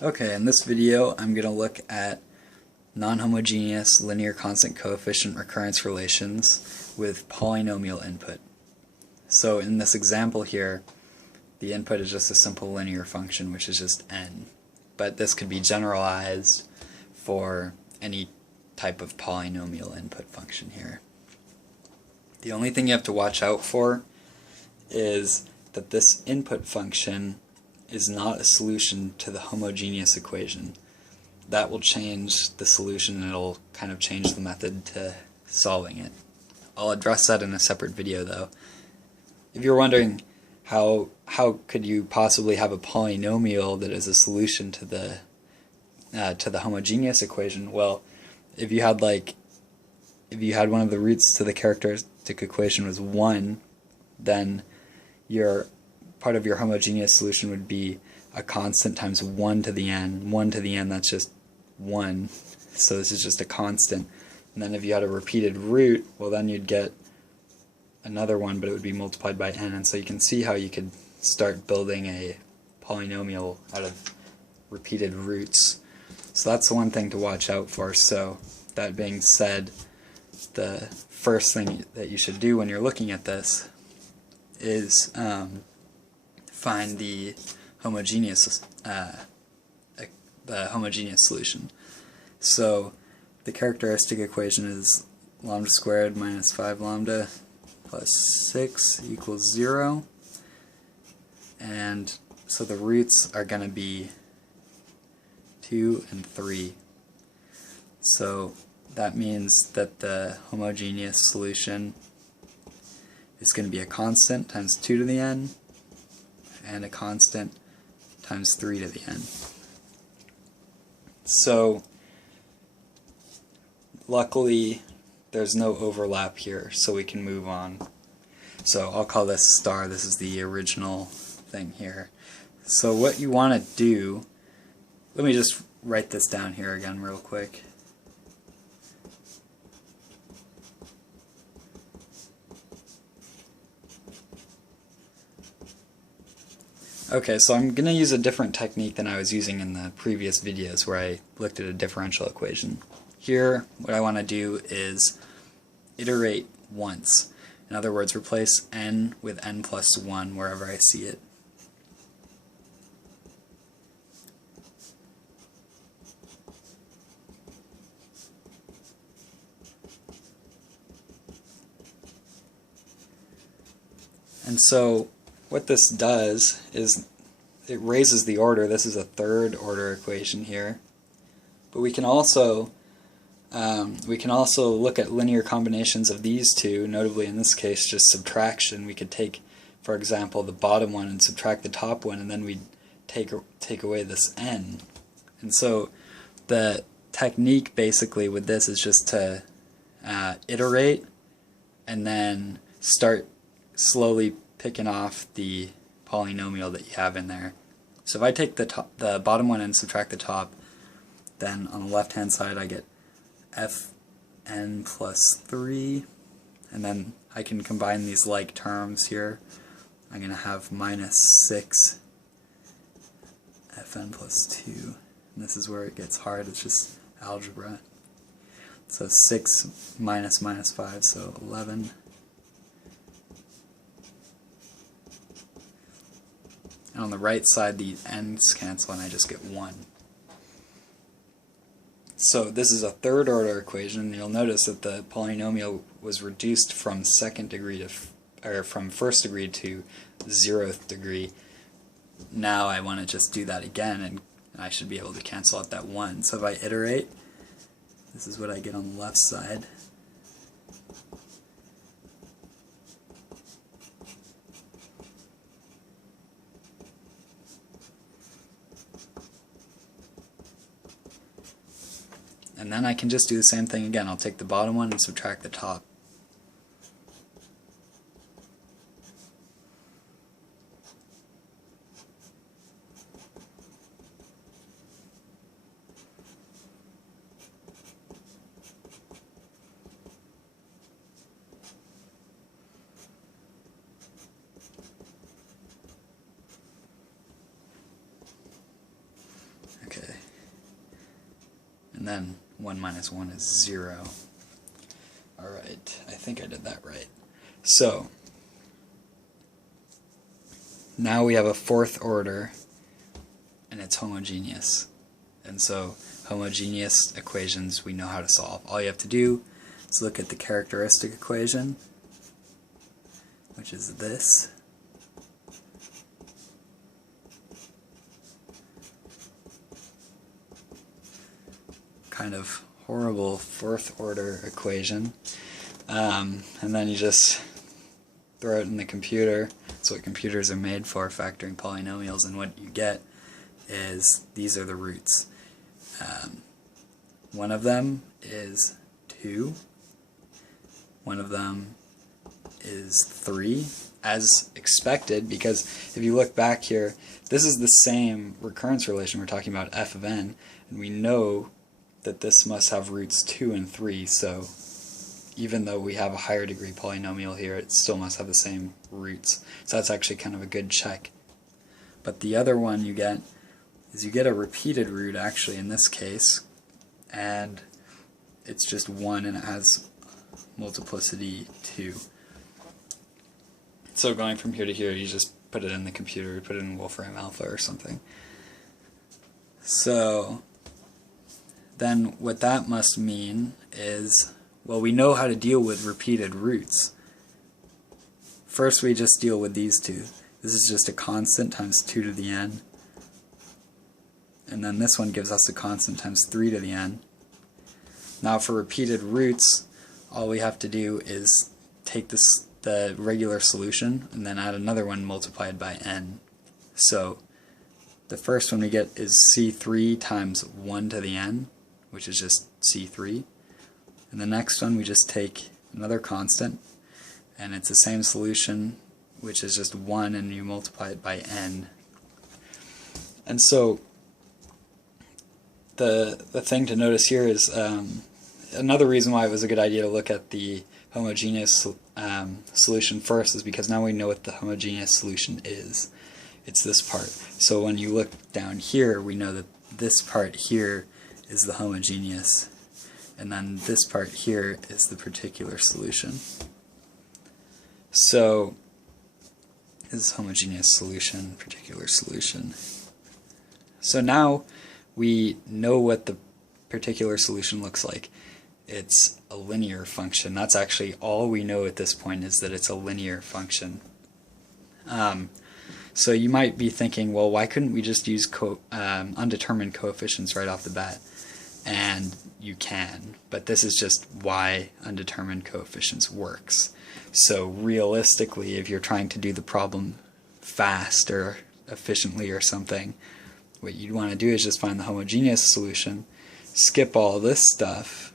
Okay, in this video I'm going to look at non-homogeneous linear constant coefficient recurrence relations with polynomial input. So in this example here, the input is just a simple linear function, which is just n. But this could be generalized for any type of polynomial input function here. The only thing you have to watch out for is that this input function is not a solution to the homogeneous equation. That will change the solution, and it'll kind of change the method to solving it. I'll address that in a separate video though. If you're wondering how could you possibly have a polynomial that is a solution to the homogeneous equation, well, if you had one of the roots to the characteristic equation was 1, then part of your homogeneous solution would be a constant times 1 to the n. 1 to the n, that's just 1. So this is just a constant. And then if you had a repeated root, well then you'd get another one, but it would be multiplied by n. And so you can see how you could start building a polynomial out of repeated roots. So that's the one thing to watch out for. So that being said, the first thing that you should do when you're looking at this is find the homogeneous solution. So the characteristic equation is lambda squared minus 5 lambda plus 6 equals 0, and so the roots are going to be 2 and 3. So that means that the homogeneous solution is going to be a constant times 2 to the n and a constant times 3 to the n. So luckily there's no overlap here, so we can move on. So I'll call this star. This is the original thing here. So what you want to do, let me just write this down here again real quick. Okay, so I'm going to use a different technique than I was using in the previous videos where I looked at a differential equation. Here, what I want to do is iterate once. In other words, replace n with n plus 1 wherever I see it. And so what this does is it raises the order. This is a third order equation here. But we can also look at linear combinations of these two, notably in this case just subtraction. We could take, for example, the bottom one and subtract the top one, and then we'd take away this n. And so the technique basically with this is just to iterate and then start slowly picking off the polynomial that you have in there. So if I take the bottom one and subtract the top, then on the left hand side I get fn plus 3, and then I can combine these like terms here. I'm going to have minus 6 fn plus 2, and this is where it gets hard. It's just algebra. So 6 minus minus 5, so 11. And on the right side, the n's cancel and I just get 1. So this is a third order equation, and you'll notice that the polynomial was reduced from second degree to, from first degree to 0th degree. Now I want to just do that again, and I should be able to cancel out that 1. So if I iterate, this is what I get on the left side. And then I can just do the same thing again. I'll take the bottom one and subtract the top. and then 1 minus 1 is 0. Alright, I think I did that right. So, now we have a fourth order, and it's homogeneous. And so, homogeneous equations we know how to solve. All you have to do is look at the characteristic equation, which is this. Kind of horrible fourth order equation. And then you just throw it in the computer. That's what computers are made for, factoring polynomials, and what you get is these are the roots. One of them is 2. One of them is 3, as expected, because if you look back here, this is the same recurrence relation we're talking about, f of n, and we know that this must have roots 2 and 3, so even though we have a higher degree polynomial here, it still must have the same roots. So that's actually kind of a good check. But the other one you get is you get a repeated root, actually, in this case, and it's just 1 and it has multiplicity 2. So going from here to here, you just put it in the computer, you put it in Wolfram Alpha or something. So then what that must mean is, well, we know how to deal with repeated roots. First we just deal with these two. This is just a constant times 2 to the n. And then this one gives us a constant times 3 to the n. Now for repeated roots, all we have to do is take the regular solution and then add another one multiplied by n. So the first one we get is c3 times 1 to the n, which is just c3. And the next one we just take another constant, and it's the same solution, which is just 1, and you multiply it by n. And so the thing to notice here is another reason why it was a good idea to look at the homogeneous solution first is because now we know what the homogeneous solution is. It's this part. So when you look down here, we know that this part here is the homogeneous, and then this part here is the particular solution. So this is homogeneous solution, particular solution. So now we know what the particular solution looks like. It's a linear function. That's actually all we know at this point, is that it's a linear function. So you might be thinking, well, why couldn't we just use undetermined coefficients right off the bat? And you can, but this is just why undetermined coefficients works. So realistically, if you're trying to do the problem fast or efficiently or something, what you'd want to do is just find the homogeneous solution, skip all this stuff,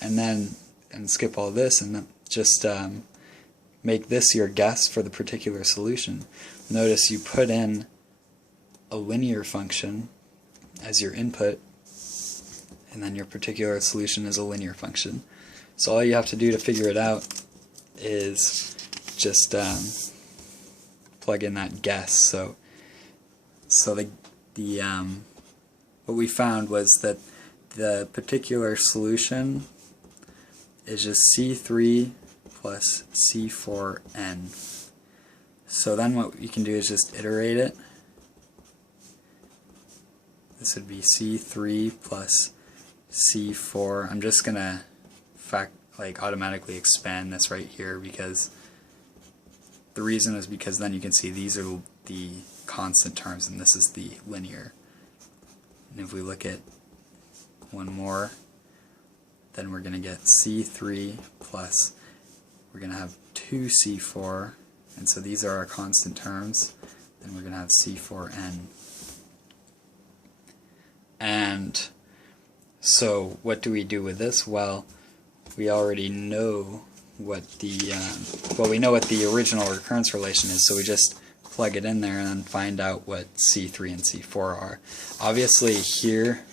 and skip all this, and then just make this your guess for the particular solution. Notice you put in a linear function as your input, and then your particular solution is a linear function. So all you have to do to figure it out is just plug in that guess. So what we found was that the particular solution is just C3 plus C4n. So then what you can do is just iterate it. This would be C3 plus C4. I'm just gonna automatically expand this right here, because the reason is because then you can see these are the constant terms and this is the linear. And if we look at one more, then we're gonna get C3 plus, we're gonna have 2C4, and so these are our constant terms. Then we're gonna have C4n. And so what do we do with this? Well, we already know what the we know what the original recurrence relation is, so we just plug it in there and then find out what C3 and C4 are. Obviously here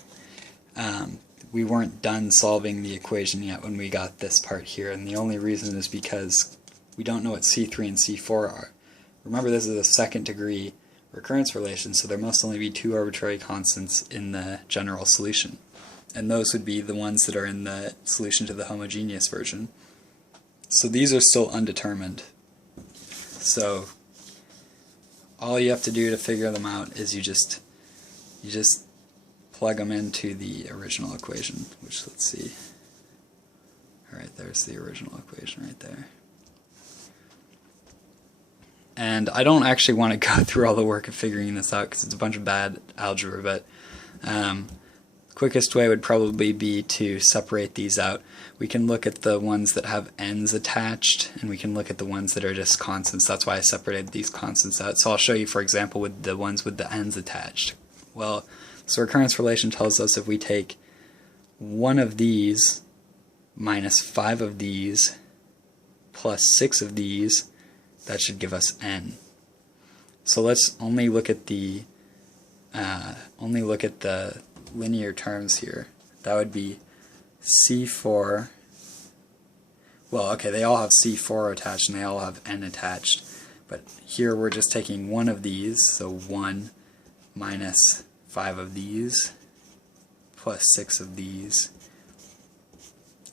we weren't done solving the equation yet when we got this part here, and the only reason is because we don't know what C3 and C4 are. Remember, this is a second degree recurrence relation, so there must only be two arbitrary constants in the general solution. and those would be the ones that are in the solution to the homogeneous version. So these are still undetermined. So all you have to do to figure them out is you just plug them into the original equation, which, let's see. Alright, there's the original equation right there. And I don't actually want to go through all the work of figuring this out because it's a bunch of bad algebra, but the quickest way would probably be to separate these out. We can look at the ones that have n's attached, and we can look at the ones that are just constants. That's why I separated these constants out. So I'll show you, for example, with the ones with the n's attached. Well, so recurrence relation tells us if we take one of these minus 5 of these plus 6 of these, that should give us n. So let's only look at the linear terms here. That would be C4. Well, okay, they all have C4 attached and they all have n attached. But here we're just taking one of these, so 1 minus 5 of these plus 6 of these.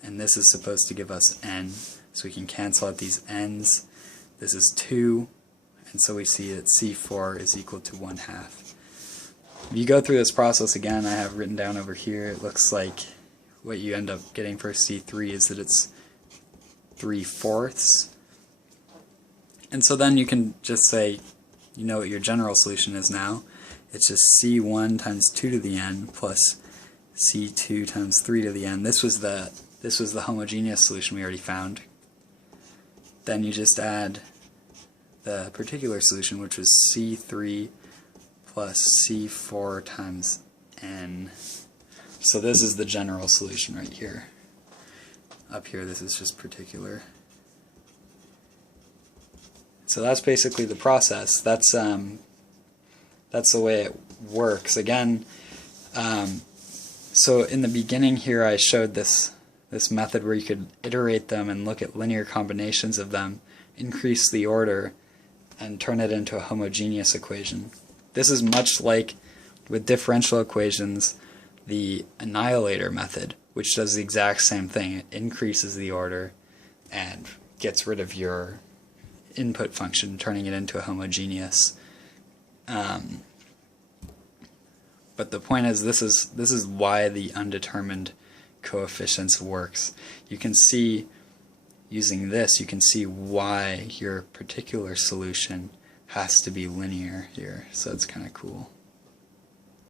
And this is supposed to give us n. So we can cancel out these n's. This is 2, and so we see that C4 is equal to 1/2. If you go through this process again, I have written down over here, it looks like what you end up getting for C3 is that it's 3/4. And so then you can just say, you know what your general solution is now. It's just C1 times 2 to the n plus C2 times 3 to the n. This was the homogeneous solution we already found. Then you just add the particular solution, which was C3 plus C4 times n. So this is the general solution right here. Up here, this is just particular. So that's basically the process. That's the way it works. Again, so in the beginning here, I showed this method where you could iterate them and look at linear combinations of them, increase the order, and turn it into a homogeneous equation. This is much like with differential equations, the annihilator method, which does the exact same thing. It increases the order and gets rid of your input function, turning it into a homogeneous. But the point is, this is why the undetermined coefficients works. You can see, using this, you can see why your particular solution has to be linear here. So it's kind of cool.